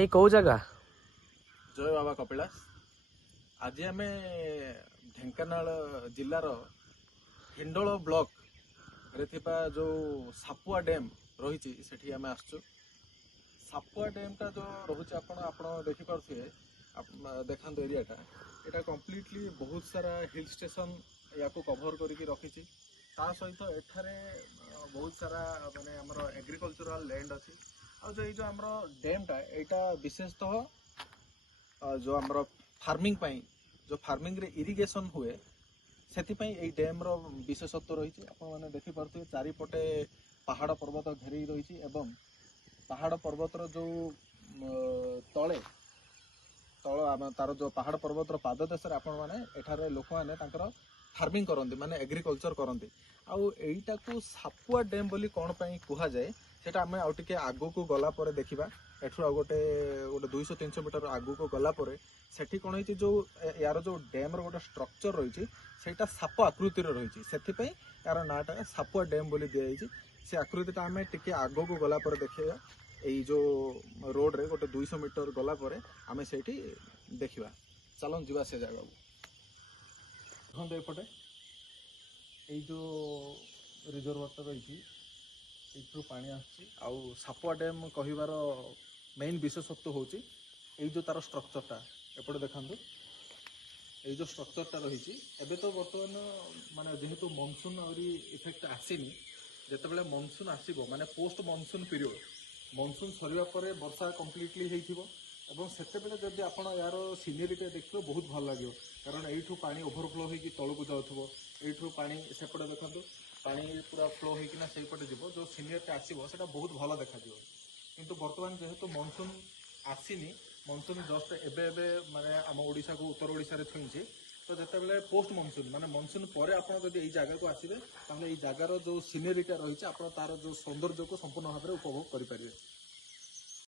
भाई कौ जगह जय बाबा कपिलास। आज आम ढेंकानाल जिलार हिंडोल ब्लॉक रे थिबा जो सापुआ डैम रही सेठी आम आसचु। सापुआ डैम टा जो रही आपण देखि पारुथिबे देखा एरियाटा यहाँ कम्प्लीटली बहुत सारा हिल स्टेशन या कभर करके रखी ता सहित एठारे बहुत सारा माने हमर एग्रीकल्चरल लैंड अच्छी आ जो हमर डैम टा एटा विशेषतः जो आमर फार्मिंग पाई जो फार्मिंग रे इरिगेशन हुए से डैम रो विशेषत्व रही आपने देखिपे चारिपटे पहाड़ पर्वत घेरी रही एवं पहाड़ पर्वतर जो तले तल तार जो पहाड़ पर्वतर पाद देश एठारे लोक मैंने फार्मिंग करती माने एग्रीकल्चर करती आईटा को सापुआ डैम बोली कौन पाई कह जाए सेटा आम आउ टिके आगु को गला पर देखिबा एठू आ गोटे 200-300 मीटर आगु को गला पर सेठी कौन है जो यार जो डैम रो गोटे स्ट्रक्चर रही सेटा साप आकृतिर रही से यार नाटा सापुआ डैम बोली दी जाइए से आकृतिटा आम टिके आगु को गला पर देखा यही जो रोड रे गोटे 200 मीटर गला पर आम से देखा चलन जीवा से जगह देखते एपटे यही जो रिजर्वरटा रही यू पानी आउ सापुआ डैम कहिबार मेन विशेषत्व हूँ जो तार स्ट्रक्चरटा एपटे देखा ये जो स्ट्रक्चरटा रही एबे तो बर्तमान माने जेहेतु मनसून आउरी इफेक्ट आसीनी जितेबाला मनसून आसो माने पोस्ट मनसून पीरियड मनसून सरिया परे वर्षा कम्प्लीटली होइथिबो एवं सेतेबेले जदि आपण यार सिनेरीटा देखिबो बहुत भल लागियो कारण एठू पानी ओभरफ्लो होइकी तळकु जाउथबो एठू पानी सेपटे देखंतु पानी पूरा फ्लो होइकिना सेपटे जिवो जो सिनेरीटा आसीबो सेटा बहुत भल देखा दियो किंतु वर्तमान जेहेतु मनसून आसीनी मनसून जस्ट एबे माने आम ओडिशा को उत्तर ओडिशा रे छुईची तो जितेबाला पोस्ट मनसून माने मनसून पर आप जगह को आसबे ताहले जगार जो सिनेरीटा रही तार जो सौंदर्य को संपूर्ण भाव में उपभोग करें।